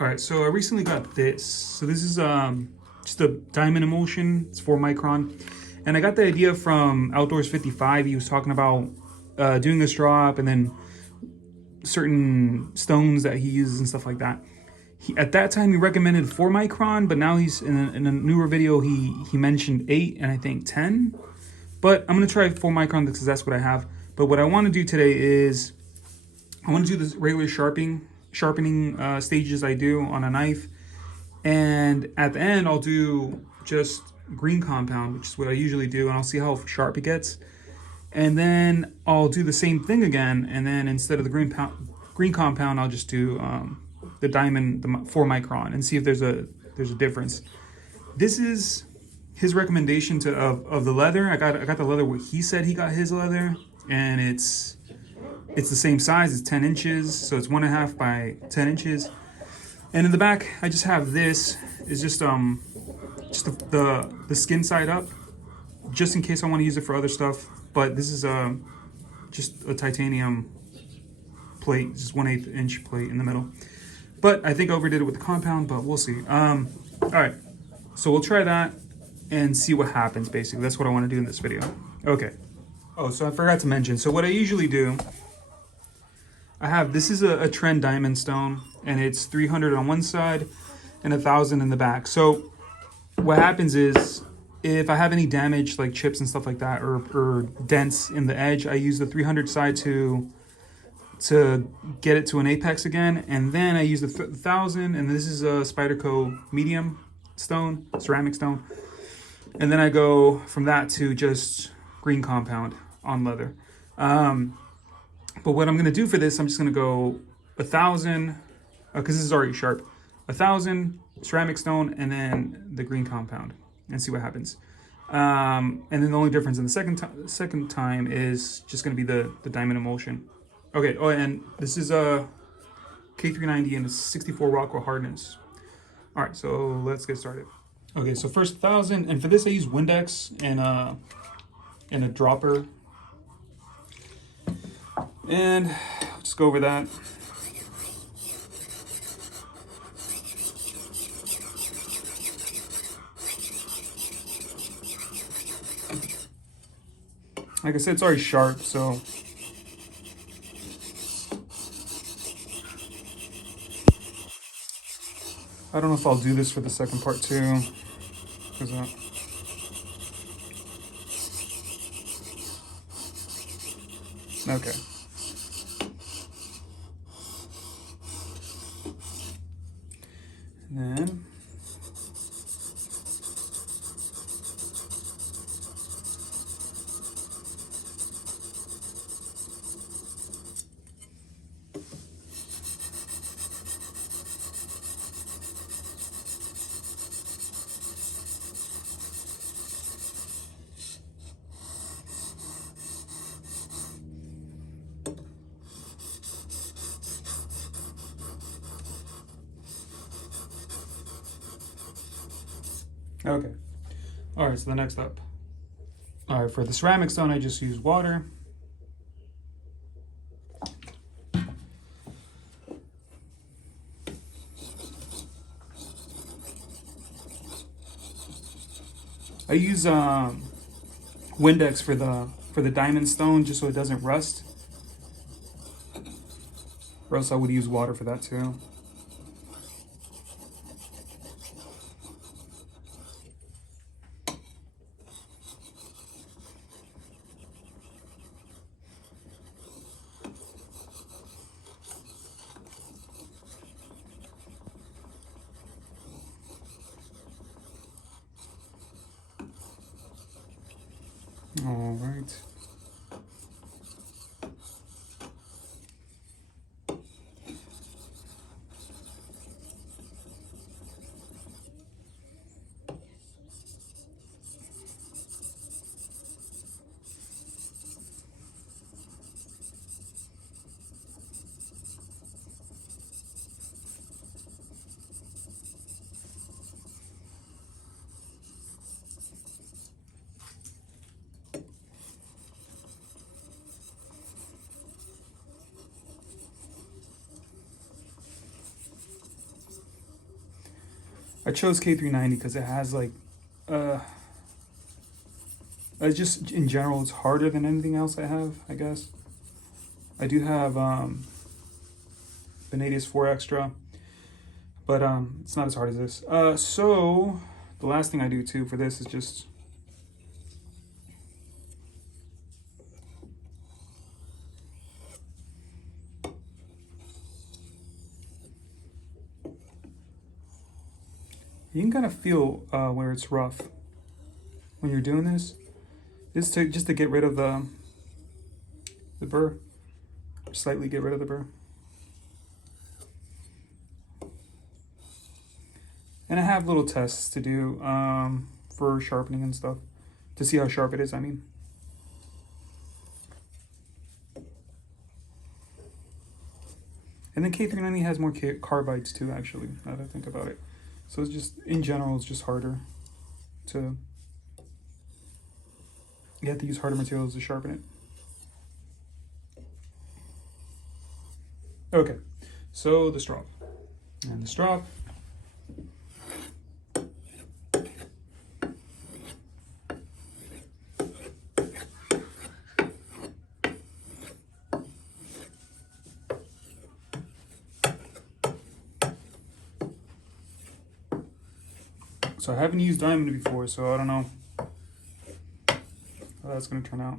All right, so I recently got this. So this is just a diamond emulsion. It's 4 micron, and I got the idea from Outdoors 55. He was talking about doing a strop and then certain stones that he uses and stuff like that. At that time, he recommended 4 micron, but now he's in a newer video. He mentioned 8 and I think 10. But I'm gonna try 4 micron because that's what I have. But what I want to do today is I want to do this regular sharpening stages I do on a knife, and at the end I'll do just green compound, which is what I usually do, and I'll see how sharp it gets. And then I'll do the same thing again, and then instead of the green compound, I'll just do the diamond, the 4 micron, and see if there's a difference. This is his recommendation of the leather. I got the leather where he said he got his leather, and it's the same size. It's 10 inches, so it's 1.5 by 10 inches. And in the back, I just have this. It's just the skin side up, just in case I want to use it for other stuff. But this is just a titanium plate, just 1/8 inch plate in the middle. But I think I overdid it with the compound, but we'll see. All right, so we'll try that and see what happens. Basically, that's what I want to do in this video. Okay. Oh, so I forgot to mention. So what I usually do, this is a trend diamond stone, and it's 300 on one side and 1,000 in the back. So what happens is, if I have any damage like chips and stuff like that, or dents in the edge, I use the 300 side to get it to an apex again, and then I use the 1,000, and this is a Spyderco medium stone, ceramic stone, and then I go from that to just green compound on leather. But what I'm gonna do for this, I'm just gonna go 1,000, because this is already sharp, 1,000 ceramic stone, and then the green compound, and see what happens. And then the only difference in the second time is just gonna be the diamond emulsion. Okay, oh, and this is a K390 and a 64 Rockwell hardness. All right, so let's get started. Okay, so first 1,000, and for this I use Windex and a dropper. And just go over that. Like I said, it's already sharp, so I don't know if I'll do this for the second part too, because okay. And then okay. All right, so the next up. All right, for the ceramic stone, I just use water. I use Windex for the diamond stone, just so it doesn't rust. Or else I would use water for that too. All right. I chose K390 because it has like, it's just in general, it's harder than anything else I have, I guess. I do have Benadius 4 Extra, but it's not as hard as this. So the last thing I do too for this is just you can kind of feel where it's rough when you're doing this. Just to get rid of the burr, slightly get rid of the burr. And I have little tests to do for sharpening and stuff to see how sharp it is, I mean. And then K390 has more carbides too, actually, now that I think about it. So it's just, in general, it's just harder to, you have to use harder materials to sharpen it. Okay, so the strop. And the strop. So I haven't used diamond before, so I don't know how that's going to turn out.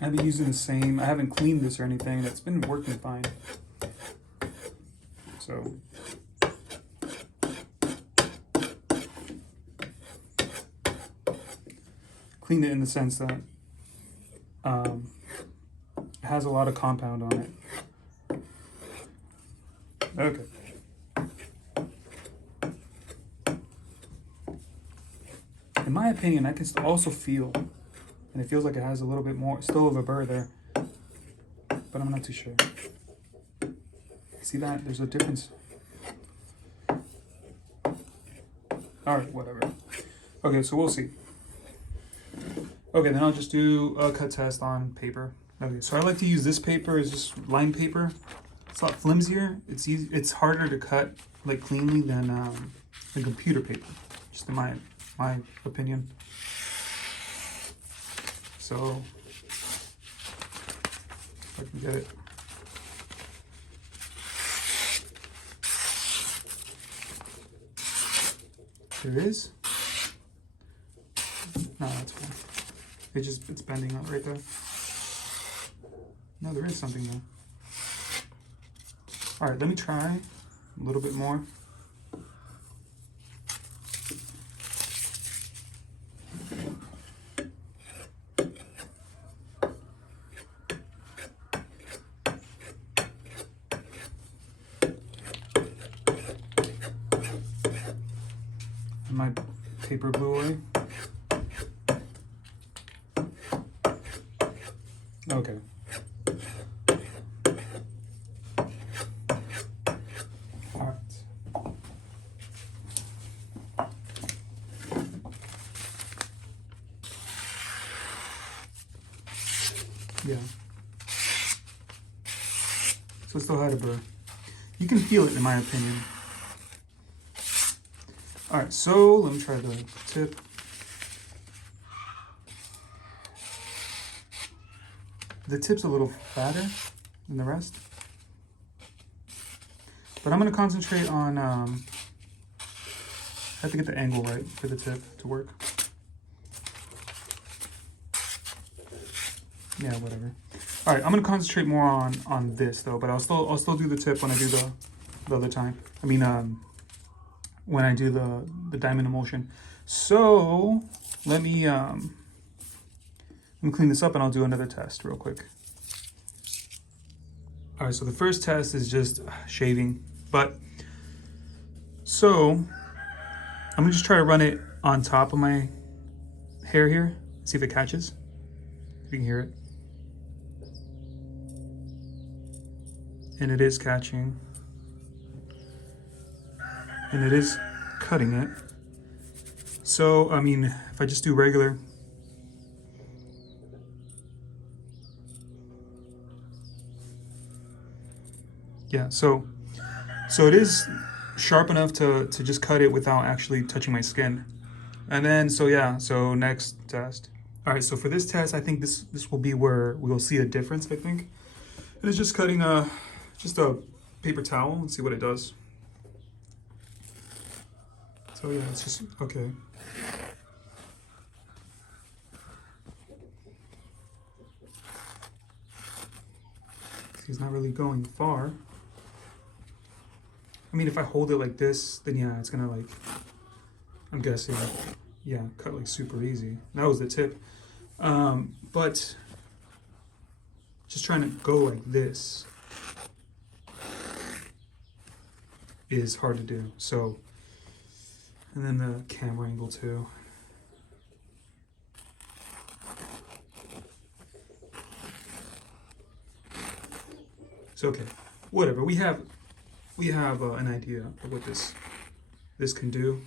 I've been using the same, I haven't cleaned this or anything, it's been working fine. So cleaned it in the sense that it has a lot of compound on it. Okay. In my opinion, I can also feel, and it feels like it has a little bit more, still of a burr there, but I'm not too sure. See that? There's a difference. Alright, whatever. Okay, so we'll see. Okay, then I'll just do a cut test on paper. Okay, so I like to use this paper, it's just line paper. It's a lot flimsier. It's easy, it's harder to cut like cleanly than computer paper, just in my opinion. So if I can get it. There it is. No, that's fine. It's bending out right there. No, there is something there. All right, let me try a little bit more. My paper blew away. Okay. All right. Yeah. So it still had a burr. You can feel it, in my opinion. All right, so let me try the tip. The tip's a little fatter than the rest, but I'm gonna concentrate on, I have to get the angle right for the tip to work. Yeah, whatever. All right, I'm gonna concentrate more on this though, but I'll still do the tip when I do the other time. I mean, when I do the diamond emulsion. So let me clean this up and I'll do another test real quick. All right, so the first test is just shaving, but so I'm gonna just try to run it on top of my hair here, see if it catches, if you can hear it. and it is catching, and it is cutting it. So, I mean, if I just do regular, yeah, so it is sharp enough to just cut it without actually touching my skin. And then, so yeah, so next test. All right, so for this test, I think this will be where we'll see a difference, I think. And it's just cutting just a paper towel and see what it does. So yeah, it's just, okay. He's not really going far. I mean, if I hold it like this, then yeah, it's gonna like, I'm guessing, yeah, cut like super easy. That was the tip. But just trying to go like this is hard to do. So, and then the camera angle too. So okay, whatever. We have an idea of what this can do,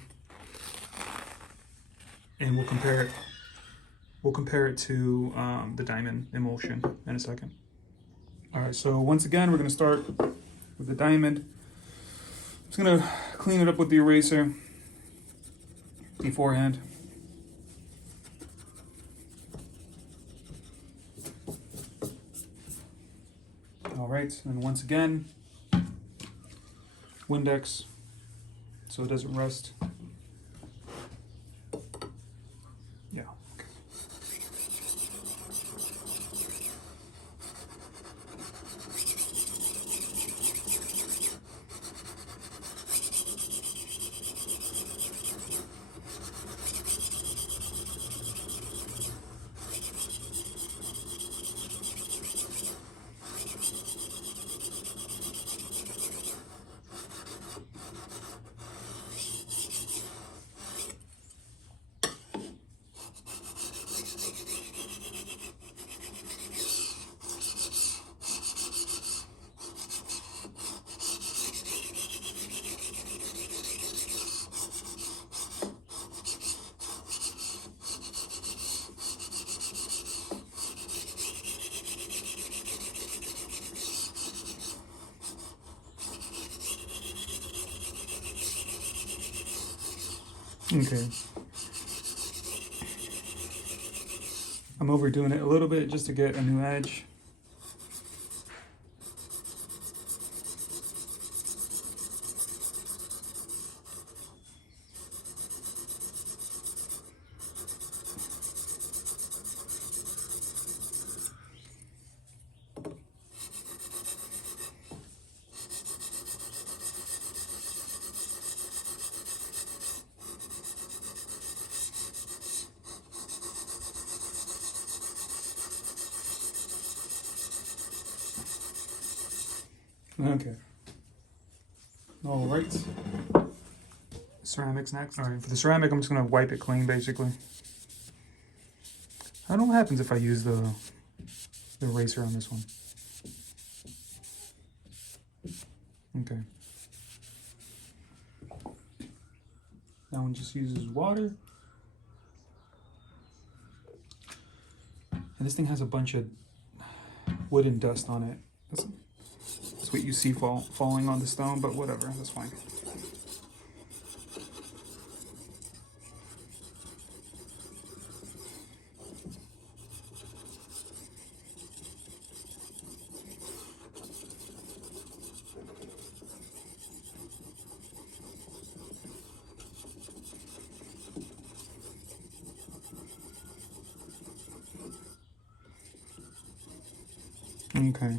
and we'll compare it. We'll compare it to the diamond emulsion in a second. All right. So once again, we're gonna start with the diamond. I'm just gonna clean it up with the eraser beforehand. All right, and once again, Windex so it doesn't rust. Yeah. Okay. Okay. I'm overdoing it a little bit just to get a new edge. Okay. All right. Ceramics next. All right, for the ceramic, I'm just gonna wipe it clean, basically. I don't know what happens if I use the eraser on this one. Okay. That one just uses water. And this thing has a bunch of wooden dust on it. That's what you see falling on the stone, but whatever, that's fine. Okay.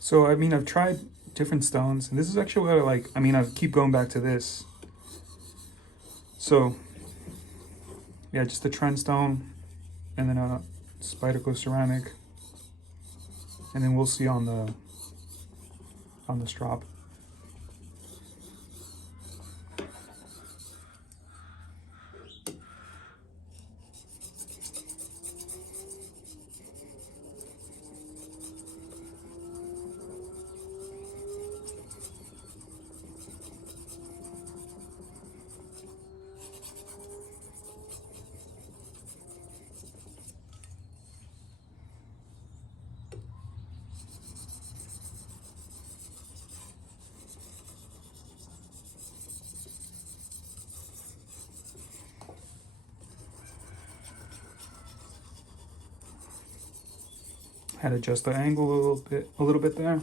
So, I mean, I've tried different stones, and this is actually what I like. I mean, I keep going back to this. So yeah, just a trend stone and then a Spyderco ceramic, and then we'll see on the strop. Had to adjust the angle a little bit there.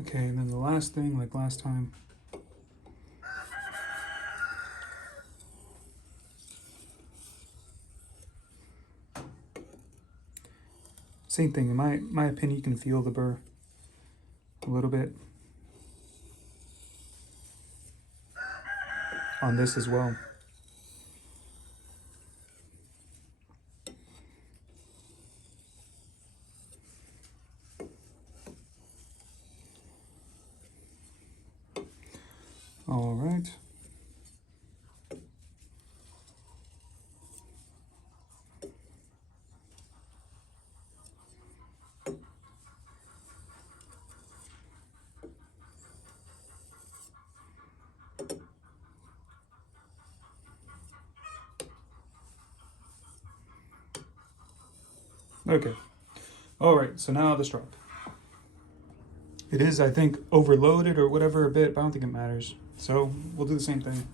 Okay, and then the last thing, like last time. Same thing, in my opinion, you can feel the burr a little bit on this as well. All right. Okay. All right, so now the strop. It is, I think, overloaded or whatever a bit, but I don't think it matters. So we'll do the same thing.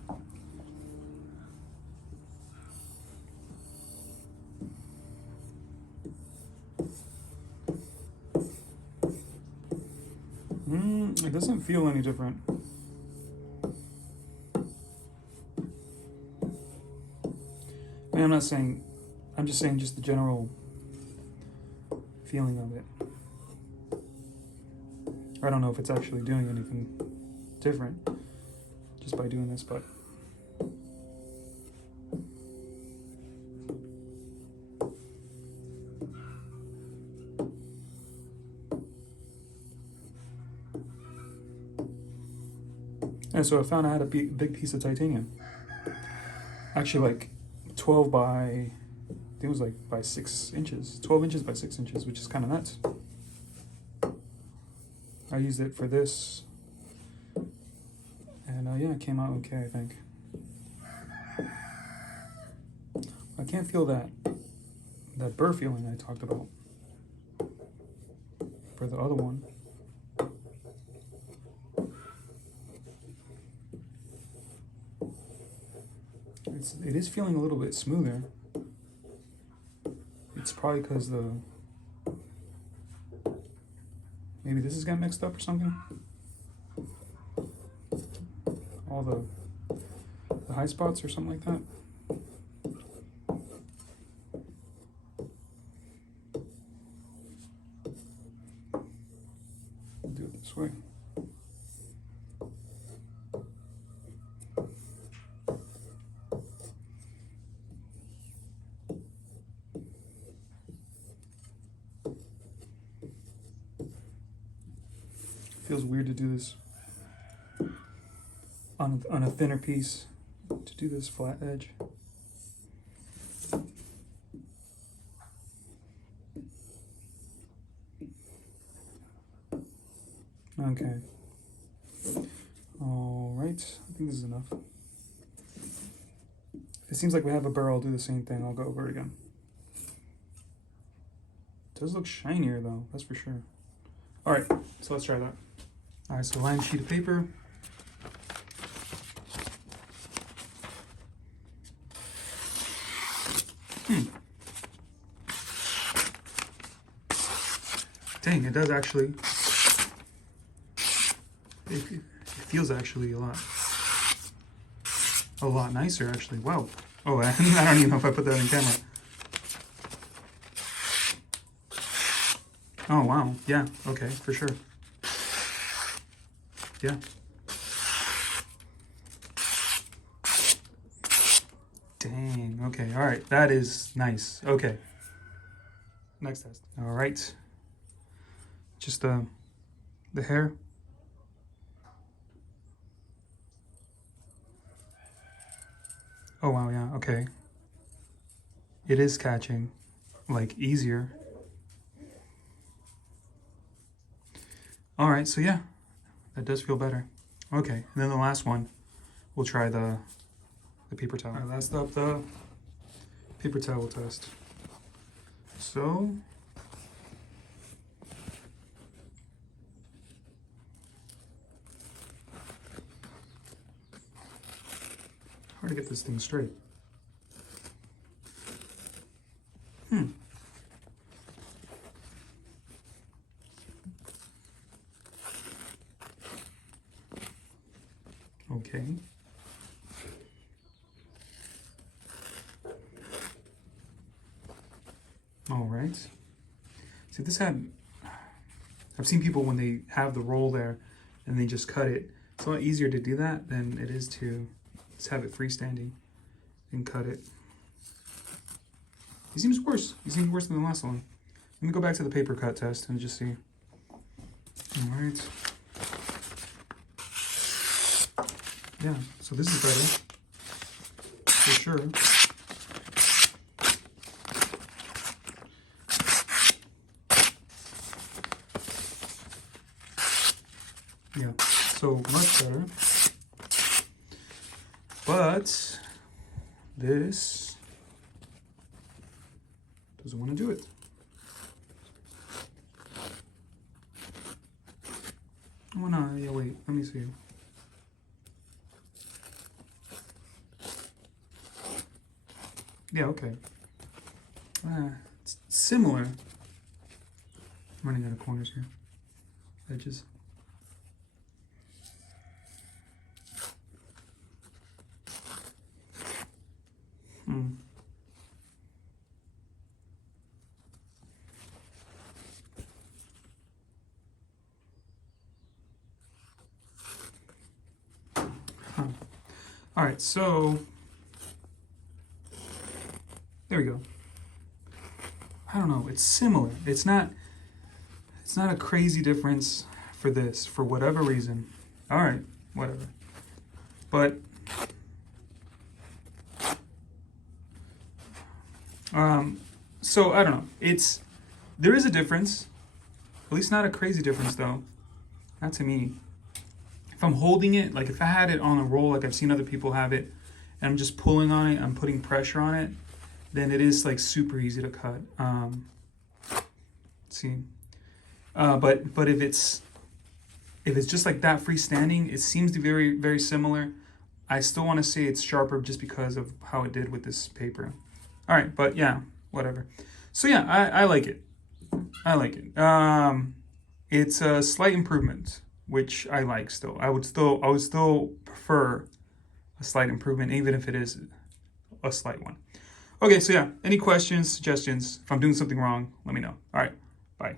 It doesn't feel any different. I mean, I'm not saying, I'm just saying just the general feeling of it. I don't know if it's actually doing anything different just by doing this, but and so I found I had a big piece of titanium. Actually, like 12 by, I think it was like by 6 inches, 12 inches by 6 inches, which is kind of nuts. I used it for this, and yeah, it came out okay, I think. I can't feel that burr feeling I talked about for the other one. It is feeling a little bit smoother. It's probably because maybe this is getting mixed up or something. All the high spots or something like that. I'll do it this way. Feels weird to do this on a thinner piece, to do this flat edge. Okay. All right, I think this is enough. If it seems like we have a burr, I'll do the same thing. I'll go over it again. It does look shinier though, that's for sure. All right, so let's try that. All right, so lined sheet of paper. Dang, it does actually. It feels actually a lot nicer actually. Wow. Oh, I don't even know if I put that in camera. Oh wow. Yeah. Okay, for sure. Yeah. Okay, all right, that is nice. Okay, next test. All right, just the hair. Oh wow, yeah, okay. It is catching, like, easier. All right, so yeah, that does feel better. Okay, and then the last one, we'll try the paper towel. All right, last up, the paper towel test. So, hard to get this thing straight. Okay. All right. See, this had, I've seen people when they have the roll there and they just cut it. It's a lot easier to do that than it is to just have it freestanding and cut it. He seems worse. He seems worse than the last one. Let me go back to the paper cut test and just see. All right. Yeah, so this is better, for sure. Yeah, so much better. But this doesn't want to do it. Oh no, yeah, wait, let me see. Yeah, okay. It's similar. I'm running out of corners here. Edges. All right, so there we go. I don't know, it's similar. It's not a crazy difference for this, for whatever reason. All right, whatever. But so I don't know. There is a difference. At least not a crazy difference though. Not to me. If I'm holding it, like if I had it on a roll, like I've seen other people have it, and I'm just pulling on it, I'm putting pressure on it, then it is like super easy to cut. Let's see. But if it's just like that freestanding, it seems to be very, very similar. I still want to say it's sharper just because of how it did with this paper. All right, but yeah, whatever. So yeah, I like it. I like it. It's a slight improvement, which I like still. I would still prefer a slight improvement, even if it is a slight one. Okay, so yeah, any questions, suggestions? If I'm doing something wrong, let me know. All right, bye.